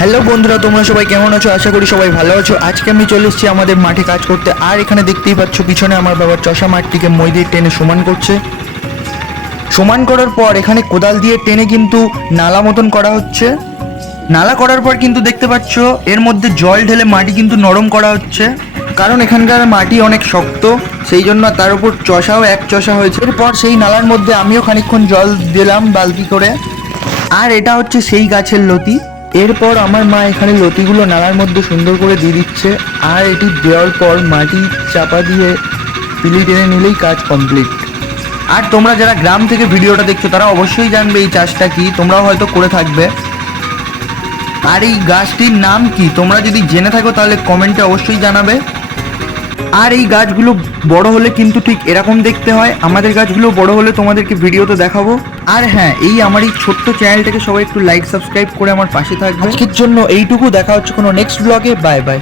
Hello বন্ধুরা, তোমরা সবাই কেমন আছো? আশা করি সবাই ভালো আছো। আজকে আমি চলে এসেছি আমাদের মাঠে কাজ করতে। আর এখানে দেখতেই পাচ্ছ, পিছনে আমার বাবার চষা মাঠটিকে মই দিয়ে টেনে সমান করছে। সমান করার পর এখানে কোদাল দিয়ে টেনে কিন্তু নালা মতন করা হচ্ছে। নালা করার পর কিন্তু দেখতে পাচ্ছ, এর মধ্যে জল ঢেলে মাটি কিন্তু নরম করা হচ্ছে। কারণ এখানকার মাটি অনেক শক্ত, সেই জন্য তার উপর চষাও এক চষা হয়েছে। এরপর সেই নালার মধ্যে আমিও খানিকক্ষণ জল দিলাম বালতি করে। আর এটা হচ্ছে সেই গাছের লতি। এরপর আমার মা এখানে লতিগুলো নালার মধ্যে সুন্দর করে দিয়ে দিচ্ছে, আর এটি দেওয়ার পর মাটি চাপা দিয়ে পিলি টেনে নিলেই কাজ কমপ্লিট আর তোমরা যারা গ্রাম থেকে ভিডিওটা দেখছ, তারা অবশ্যই জানবে এই চাষটা কি, তোমরাও হয়তো করে থাকবে। আর এই গাছটির নাম কি, তোমরা যদি জেনে থাকো, তাহলে কমেন্টে অবশ্যই জানাবে। আর এই গাছগুলো বড় হলে কিন্তু ঠিক এরকম দেখতে হয়। আমাদের গাছগুলো বড় হলে তোমাদেরকে ভিডিওতে দেখাবো। আর হ্যাঁ এই আমার এই ছোট্ট চ্যানেলটাকে সবাই একটু লাইক সাবস্ক্রাইব করে আমার পাশে থাকবে। আজকের জন্য এইটুকু। দেখা হচ্ছে কোনো নেক্সট ব্লগে বাই বাই